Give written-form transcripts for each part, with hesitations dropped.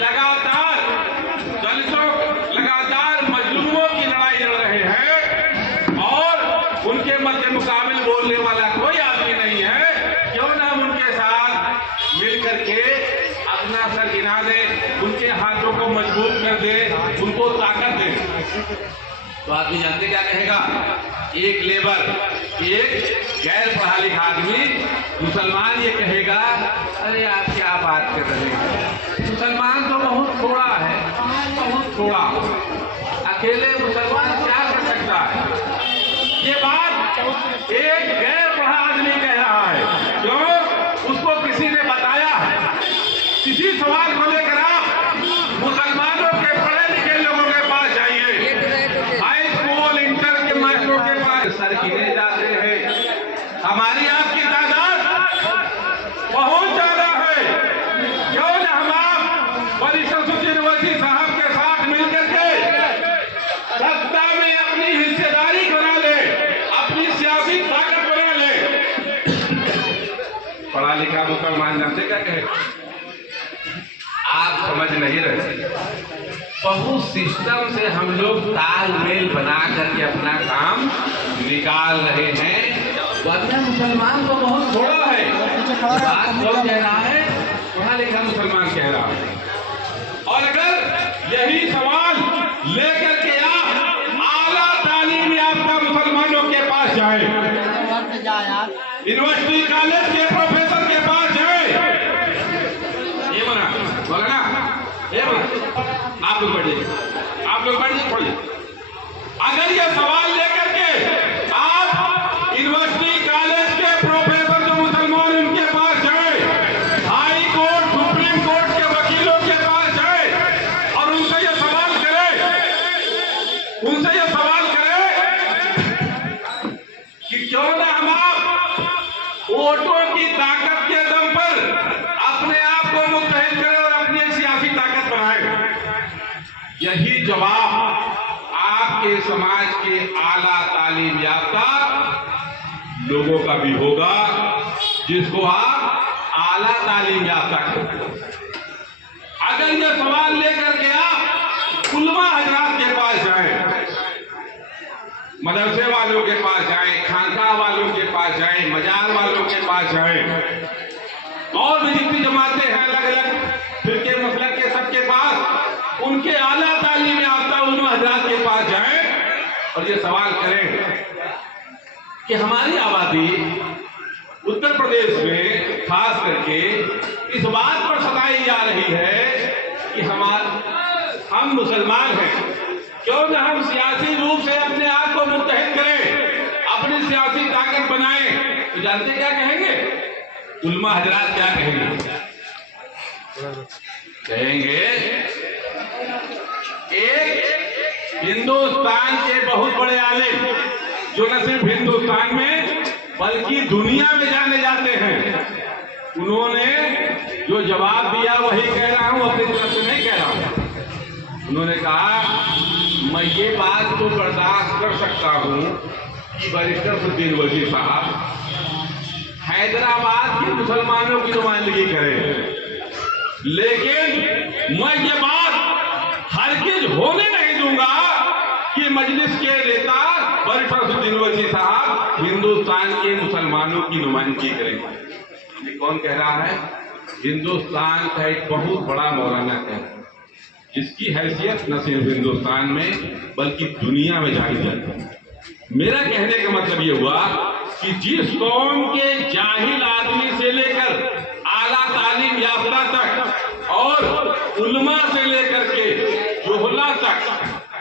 लगातार दलितों, लगातार मजलूमों की लड़ाई लड़ रहे हैं और उनके मध्य मुकाबिल बोलने वाला कोई आदमी नहीं है। क्यों ना हम उनके साथ मिलकर के अपना सर गिरा दे, उनके हाथों को मजबूत कर दे, उनको ताकत दे। तो आदमी जानते क्या कहेगा? एक लेबर, एक गैर पढ़ा लिखा आदमी मुसलमान ये कहेगा, अरे आप क्या बात कर रहे हैं, मुसलमान तो बहुत थोड़ा है, बहुत थोड़ा, अकेले मुसलमान क्या कर सकता है। ये बात एक गैर पढ़ा आदमी कह रहा है। क्यों? उसको किसी ने बताया है। किसी सवाल को लेकर आप मुसलमानों के पढ़े लिखे लोगों के पास जाइए, हाई स्कूल इंटर के मास्टरों के पास सर गिने जाते हैं। हमारी आपकी तादाद बहुत ज्यादा है। क्यों न हम आप परिषद वजी साहब के साथ मिलकर के सत्ता में अपनी हिस्सेदारी बना ले, अपनी सियासी ताकत बना ले। पढ़ा लिखा मुसलमान जानते क्या कहे? आप समझ नहीं रहे। बहुत सिस्टम से हम लोग तालमेल बना करके अपना काम निकाल रहे हैं, वरना मुसलमान तो बहुत थोड़ा है। बात लोग कह रहा है, पढ़ा लिखा मुसलमान कह रहा है। और अगर यही सवाल लेकर के आप आला तालीम याफ्ता मुसलमानों के पास जाए, यूनिवर्सिटी कॉलेज के प्रोफेसर के पास जाए, ये बोला ना, ये बोला, आप लोग बैठिए, आप लोग बैठिए, पढ़िए। अगर ये सवाल लेकर के आप यूनिवर्सिटी कॉलेज के प्रोफेसर जो मुसलमान उनके पास जाए, हाई कोर्ट सुप्रीम कोर्ट के वकीलों के पास जाए और उनसे ये सवाल करे कि क्यों ना हम आप वोटों की ताकत के दम पर अपने आप को मुत्तहिद करें और अपनी एक सियासी ताकत बनाएं। यही जवाब आपके समाज के आला तालीम याफ्ता लोगों का भी होगा, जिसको आप आला तालीम याफ्ता कहते हैं। अगर यह सवाल लेकर के आप उलमा हजरात के पास जाएं, मदरसे वालों के पास जाएं, खानका वालों के पास जाएं, मजार वालों के पास जाएं, और भी जितनी जमातें हैं अलग अलग फिरके मसलक के सबके पास, उनके आला तालीम याफ्ता उलमा हजरात के पास जाएं और ये सवाल करें कि हमारी आबादी उत्तर प्रदेश में खास करके इस बात पर सताई जा रही है कि हम मुसलमान हैं, क्यों न हम सियासी रूप से अपने आप को मुत्तहिद करें, अपनी सियासी ताकत बनाएं। तो जानते क्या कहेंगे उलमा हजरात? क्या कहेंगे? कहेंगे एक हिंदुस्तान के बहुत बड़े आलिम जो न सिर्फ हिंदुस्तान में बल्कि दुनिया में जाने जाते हैं, उन्होंने जो जवाब दिया वही कह रहा हूं, अपनी तरफ से नहीं कह रहा हूं। उन्होंने कहा, मैं ये बात तो बर्दाश्त कर सकता हूं कि बैरिस्टर सुद्दीन वजी साहब हैदराबाद के मुसलमानों की नुमाइंदगी करें, लेकिन मैं ये बात हरगिज होने नहीं दूंगा कि मजलिस के नेता बैरिस्टर सुद्दीन वजी साहब हिंदुस्तान के मुसलमानों की नुमाइंदगी करेंगे। ये कौन कह रहा है? हिंदुस्तान का एक बहुत बड़ा मौलाना कह रहा है, जिसकी हैसियत न सिर्फ हिंदुस्तान में बल्कि दुनिया में जानी जाती है। मेरा कहने का मतलब ये हुआ कि जिस कौम के जाहिल आदमी से लेकर आला तालीम याफ्ता तक और उलमा से लेकर के जोहला तक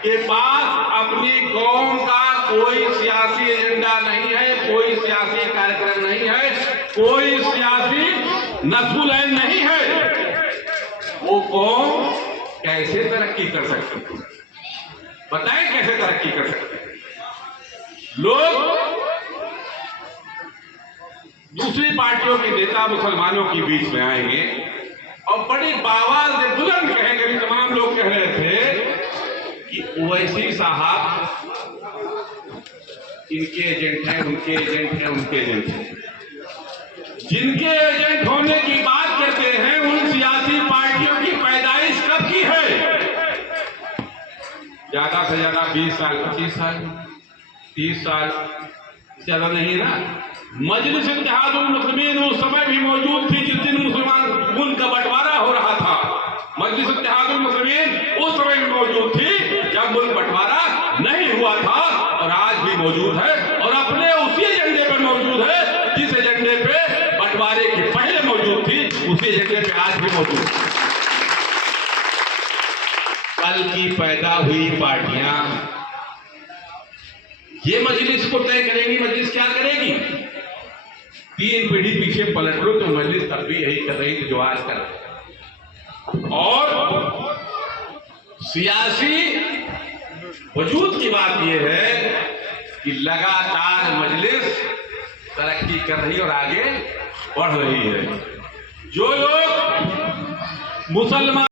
के पास अपनी कौम का कोई सियासी एजेंडा नहीं है, कोई सियासी कार्यक्रम नहीं है, कोई सियासी नस्ल नहीं है, वो कौम कैसे तरक्की कर सकती है? बताएं कैसे तरक्की कर सकते हैं? लोग दूसरी पार्टियों के नेता मुसलमानों के बीच में आएंगे और बड़ी आवाज से बुलंद कहेंगे, भी तमाम लोग कह रहे थे कि ओवैसी साहब इनके एजेंट हैं, उनके एजेंट हैं, उनके एजेंट हैं। जिनके एजेंट होने की बात करते हैं उन सियासी पार्टियों की पैदाइश ज्यादा से ज्यादा 20 साल 25 साल 30 साल, ज्यादा नहीं है ना। मजलिस इत्तेहादुल मुस्लिमीन उस समय भी मौजूद थी जिस दिन मुसलमान मुल्क का बंटवारा हो रहा था। मजलिस इत्तेहादुल मुस्लिमीन उस समय भी मौजूद थी जब मुल्क बंटवारा नहीं हुआ था, और आज भी मौजूद है, और अपने उसी एजेंडे पे मौजूद है जिस एजेंडे पे बंटवारे के पहले मौजूद थी, उसी एजेंडे पे आज भी मौजूद है। कल की पैदा हुई पार्टियां ये मजलिस को तय करेंगी। मजलिस क्या करेगी? 3 पीढ़ी पीछे पलट लो तो मजलिस तब भी यही कर रही थी जो आज कर रही। और सियासी वजूद की बात यह है कि लगातार मजलिस तरक्की कर रही और आगे बढ़ रही है। जो लोग मुसलमान